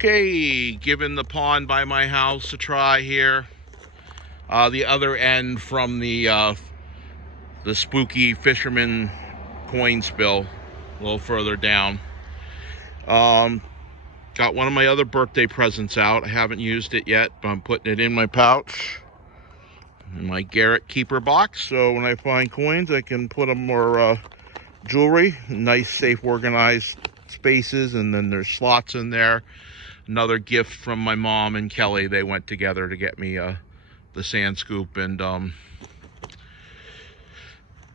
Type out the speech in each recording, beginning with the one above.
Okay, given the pond by my house a try here. The other end from the spooky fisherman coin spill, a little further down. Got one of my other birthday presents out. I haven't used it yet, but I'm putting it in my pouch, in my Garrett keeper box, so when I find coins I can put them more jewelry, nice, safe, organized spaces, and then there's slots in there. Another gift from my mom and Kelly. They went together to get me the sand scoop and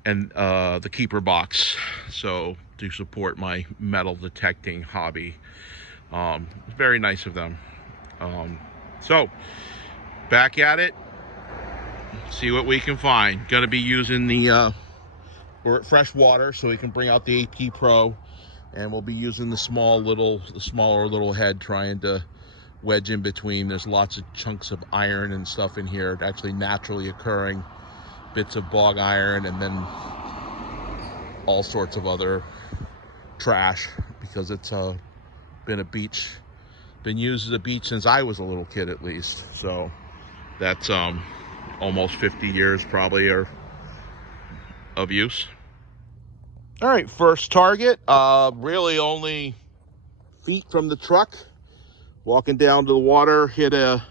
the keeper box, so to support my metal detecting hobby. Very nice of them. So back at it, see what we can find. Gonna be using we're at fresh water, so we can bring out the AP Pro, and we'll be using the smaller little head, trying to wedge in between. There's lots of chunks of iron and stuff in here, actually naturally occurring bits of bog iron, and then all sorts of other trash, because it's been used as a beach since I was a little kid, at least. So that's almost 50 years probably of use. All right, first target, really only feet from the truck. Walking down to the water, hit a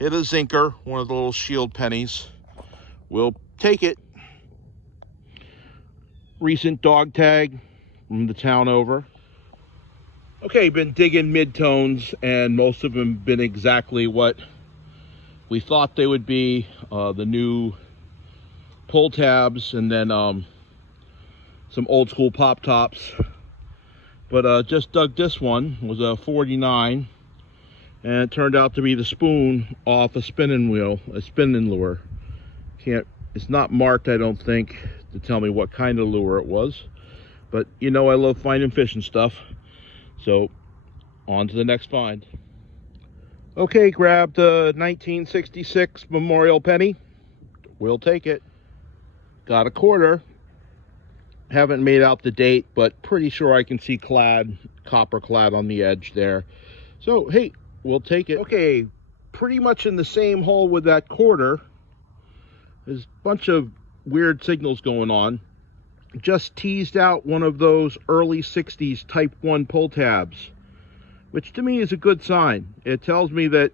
zinker, one of the little shield pennies. We'll take it. Recent dog tag from the town over. Okay, been digging mid-tones, and most of them been exactly what we thought they would be. The new pull tabs, and then some old school pop tops. But just dug this one. It was a 49, and it turned out to be the spoon off a spinning lure. It's not marked, I don't think, to tell me what kind of lure it was, but you know I love finding fish and stuff. So on to the next find. Okay, grabbed a 1966 Memorial penny. We'll take it. Got a quarter. Haven't made out the date, but pretty sure I can see copper clad on the edge there. So hey, we'll take it. Okay, pretty much in the same hole with that quarter. There's a bunch of weird signals going on. Just teased out one of those early 60s type 1 pull tabs, which to me is a good sign. It tells me that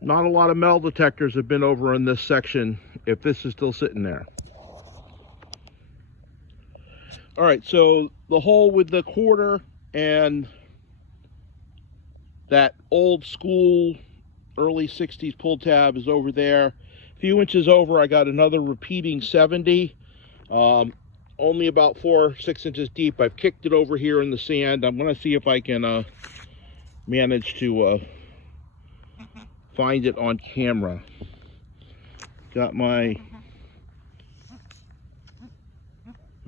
not a lot of metal detectors have been over in this section if this is still sitting there. All right, so the hole with the quarter and that old school early 60s pull tab is over there. A few inches over, I got another repeating 70. Only about 4 or 6 inches deep. I've kicked it over here in the sand. I'm going to see if I can manage to find it on camera. Got my...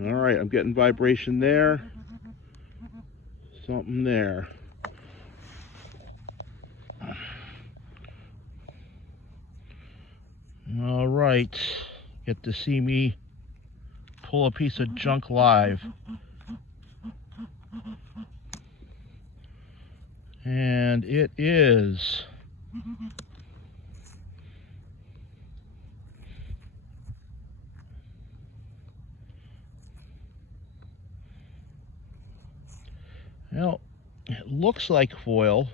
All right, I'm getting vibration there. Something there. All right, get to see me pull a piece of junk live. And it is well, it looks like foil.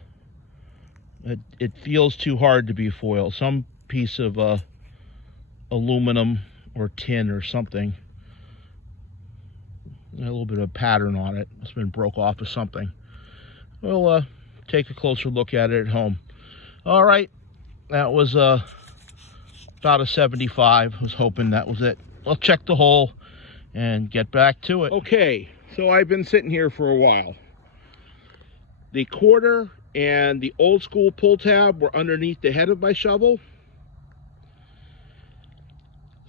It feels too hard to be foil. Some piece of aluminum or tin or something. A little bit of a pattern on it. It's been broke off of something. We'll take a closer look at it at home. All right, that was about a 75. I was hoping that was it. I'll check the hole and get back to it. Okay, so I've been sitting here for a while. The quarter and the old school pull tab were underneath the head of my shovel.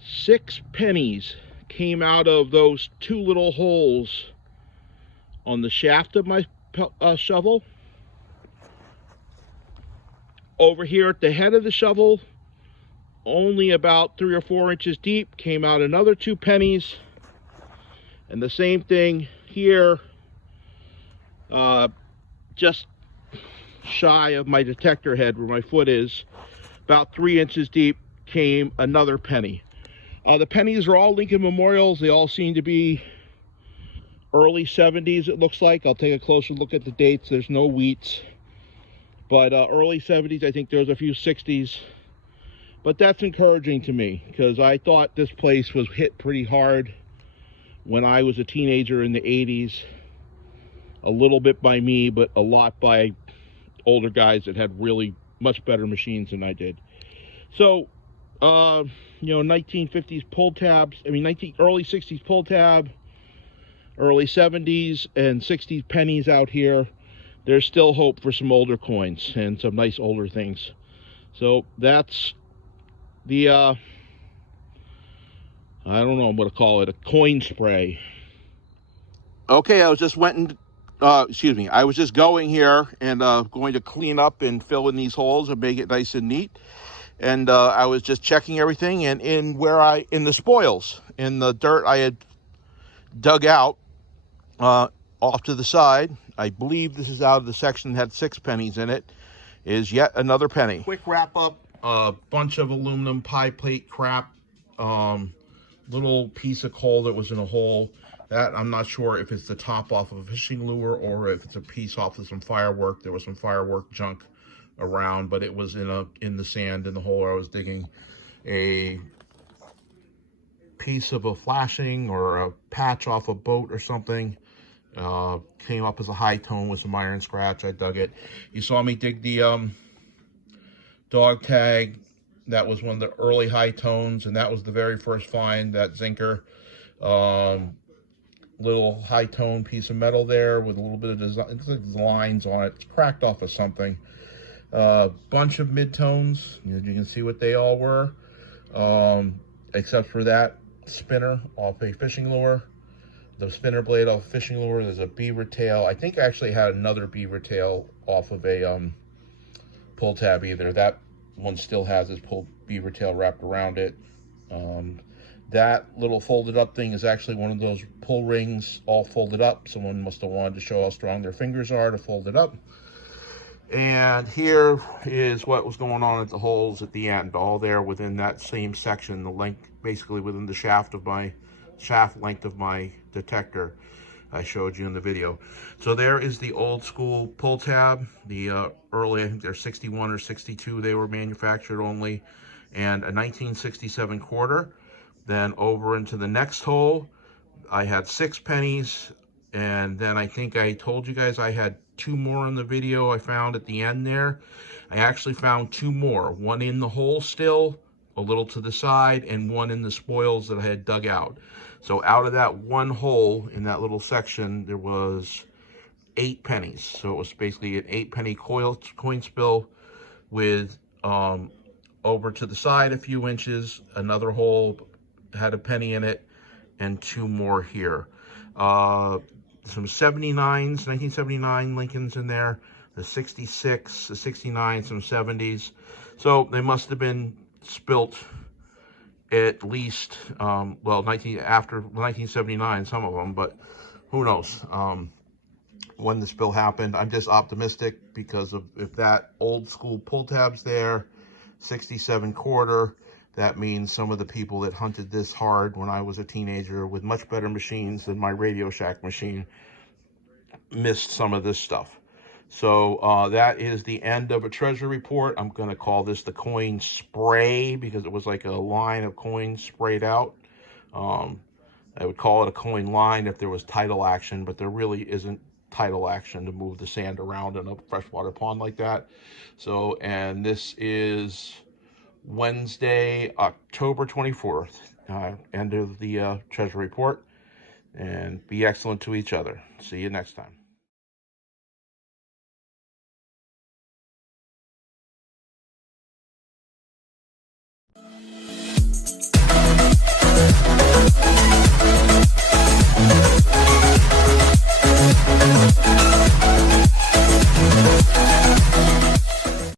6 pennies came out of those 2 little holes on the shaft of my shovel. Over here at the head of the shovel, only about 3 or 4 inches deep, came out another 2 pennies. And the same thing here, just shy of my detector head where my foot is, about 3 inches deep, came another penny. The pennies are all Lincoln Memorials. They all seem to be early 70s, it looks like. I'll take a closer look at the dates. There's no wheats. But early 70s, I think there's a few 60s. But that's encouraging to me, because I thought this place was hit pretty hard when I was a teenager in the 80s. A little bit by me, but a lot by older guys that had really much better machines than I did. So, 1950s pull tabs, early 60s pull tab, early 70s and 60s pennies out here. There's still hope for some older coins and some nice older things. So that's the, I don't know what to call it, a coin spray. Okay, I was just I was just going here and going to clean up and fill in these holes and make it nice and neat. And I was just checking everything, and in the spoils, in the dirt I had dug out off to the side, I believe this is out of the section that had 6 pennies in it, is yet another penny. Quick wrap up, a bunch of aluminum pie plate crap, little piece of coal that was in a hole. That I'm not sure if it's the top off of a fishing lure or if it's a piece off of some firework. There was some firework junk around, but it was in the sand in the hole where I was digging. A piece of a flashing or a patch off a boat or something came up as a high tone with some iron scratch. I dug it. You saw me dig the dog tag. That was one of the early high tones, and that was the very first find, that zinker. Little high tone piece of metal there with a little bit of design. It's like lines on it. It's cracked off of something. Bunch of mid-tones. You can see what they all were, except for that spinner off a fishing lure. The spinner blade off a fishing lure. There's a beaver tail. I think I actually had another beaver tail off of a pull tab either. That one still has its beaver tail wrapped around it. That little folded up thing is actually one of those pull rings all folded up. Someone must have wanted to show how strong their fingers are to fold it up. And here is what was going on at the holes at the end, all there within that same section, the length, basically within the shaft length of my detector I showed you in the video. So there is the old school pull tab, the early, I think they're 61 or 62, they were manufactured only, and a 1967 quarter. Then over into the next hole, I had 6 pennies, and then I think I told you guys I had 2 more in the video I found at the end there. I actually found 2 more, one in the hole still, a little to the side, and one in the spoils that I had dug out. So out of that one hole in that little section, there was 8 pennies. So it was basically an 8 penny coin spill with over to the side a few inches, another hole had a penny in it, and 2 more here. Some 79s, 1979 Lincolns in there, the 66, the 69, some 70s. So they must have been spilt at least, after 1979, some of them, but who knows when the spill happened. I'm just optimistic because of if that old school pull tab's there, 67 quarter, that means some of the people that hunted this hard when I was a teenager with much better machines than my Radio Shack machine missed some of this stuff. So that is the end of a treasure report. I'm going to call this the coin spray because it was like a line of coins sprayed out. I would call it a coin line if there was tidal action, but there really isn't tidal action to move the sand around in a freshwater pond like that. So, and this is Wednesday, October 24th, end of the treasure report, and be excellent to each other. See you next time.